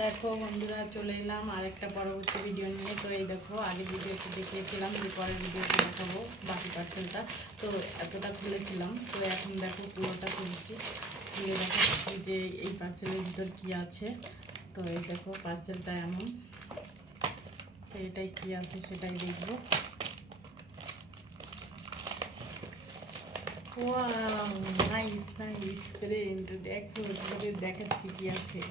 দেখো বন্ধুরা, চলে এলাম আরেকটা পরবর্তী ভিডিও নিয়ে। তো এই দেখো, আগের ভিডিওতে দেখিয়েছিলাম যে পরের ভিডিওতে দেখাবো বাকি পার্সেলটা। তো এতটা খুলেছিলাম, তো এখন দেখো পুরোটা খুলছি, খুলে দেখাচ্ছি যে এই পার্সেলের ভিতর কী আছে। তো এই দেখো পার্সেলটা এমন, তো এটাই কী আছে সেটাই দেখবো। ওয়াও, নাইস নাইস ফ্রেন্ড, দেখো তোমাদের দেখাচ্ছি কী আছে।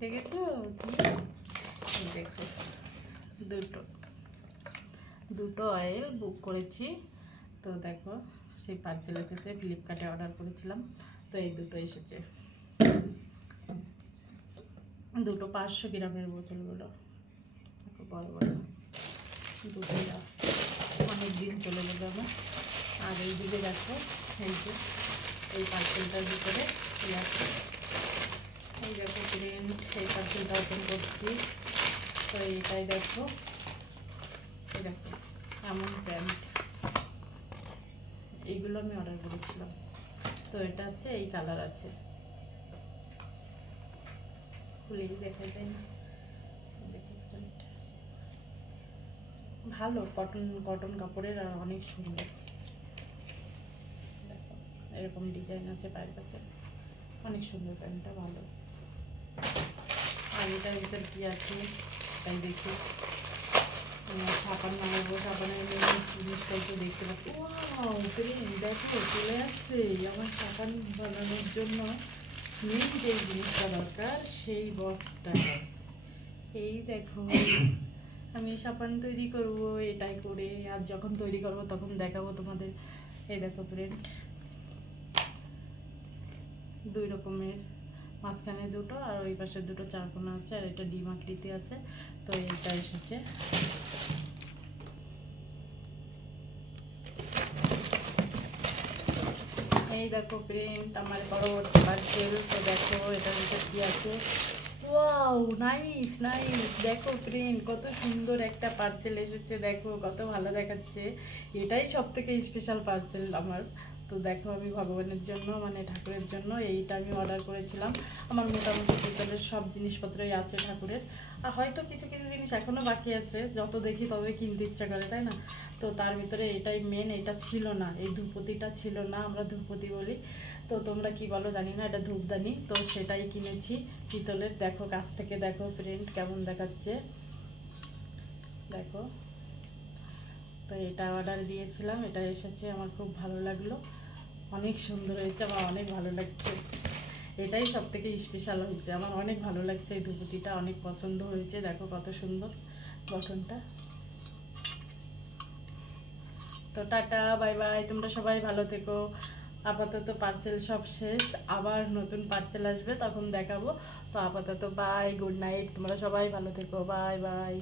দেখেছো কি? দেখো, দুটো দুটো অয়েল বুক করেছি। তো দেখো, সেই পার্সেল এসেছে, ফ্লিপকার্টে অর্ডার করেছিলাম। তো এই দুটো এসেছে, দুটো 500 গ্রামের বোতলগুলো। দেখো বড় বড় দুটোই আসছে, অনেক দিন চলে যাবে আমার। আর এই দিকে দেখো, এই যে এই পার্সেলটার ভিতরে আছে, এই দেখো প্রিন্ট, এই পার্সেলটা ওপেন করছি। তো এইটাই দেখো, এই দেখো এমন প্যান্ট, এইগুলো আমি অর্ডার করেছিলাম। তো এটা হচ্ছে এই কালার আছে, খুলেই দেখা যায় না। দেখো প্যান্ট ভালো, কটন কটন কাপড়ের, আর অনেক সুন্দর। দেখো এরকম ডিজাইন আছে পায়ের কাছে, অনেক সুন্দর প্যান্টটা, ভালো। আর এটার ভিতর কী আছে তাই দেখি। সাবান বানাবো, সাবানের জিনিসটা একটু দেখতে পাচ্ছি। ওয়াও ফ্রেন্ড, দেখো চলে আসছে আমার সাবান বানানোর জন্য মেন যে জিনিসটা দরকার, সেই বক্সটা। এই দেখো, আমি সাবান তৈরি করব এটাই করে, আর যখন তৈরি করব তখন দেখাবো তোমাদের। এই দেখো ফ্রেন্ড, দুই রকমের, মাঝখানে দুটো আর ওই পাশে দুটো চারকোনা আছে, আর এটা ডিম আকৃতি আছে। তো এইটা এসেছে, এই দেখো প্রিন্ট আমার পরবর্তী পার্সেল। তো দেখো এটার ভিতর কি আছে। ওয়াও নাইস নাইস, দেখো প্রিন্ট কত সুন্দর একটা পার্সেল এসেছে, দেখো কত ভালো দেখাচ্ছে। এটাই সব থেকে স্পেশাল পার্সেল আমার। তো দেখো, আমি ভগবানের জন্য, মানে ঠাকুরের জন্য এইটা আমি অর্ডার করেছিলাম। আমার মোটামুটি পিতলের সব জিনিসপত্রই আছে ঠাকুরের, আর হয়তো কিছু কিছু জিনিস এখনও বাকি আছে, যত দেখি তবে কিনতে ইচ্ছা করে, তাই না? তো তার ভিতরে এটাই মেন, এটা ছিল না, এই ধূপতিটা ছিল না, আমরা ধূপতি বলি। তো তোমরা কি বলো জানি না, এটা ধূপদানি। তো সেটাই কিনেছি পিতলের। দেখো কাছ থেকে দেখো প্রিন্ট কেমন দেখাচ্ছে, দেখো। তো এটা অর্ডার দিয়েছিলাম, এটা এসেছে, আমার খুব ভালো লাগলো, অনেক সুন্দর হয়েছে, আমার অনেক ভালো লাগছে। এটাই সব থেকে স্পেশাল হয়েছে, আমার অনেক ভালো লাগছে, এই ধূপতিটা অনেক পছন্দ হয়েছে। দেখো কত সুন্দর গঠনটা। তো টাটা, বাই বাই, তোমরা সবাই ভালো থেকো। আপাতত পার্সেল সব শেষ, আবার নতুন পার্সেল আসবে, তখন দেখাবো। তো আপাতত বাই, গুড নাইট, তোমরা সবাই ভালো থেকো, বাই বাই।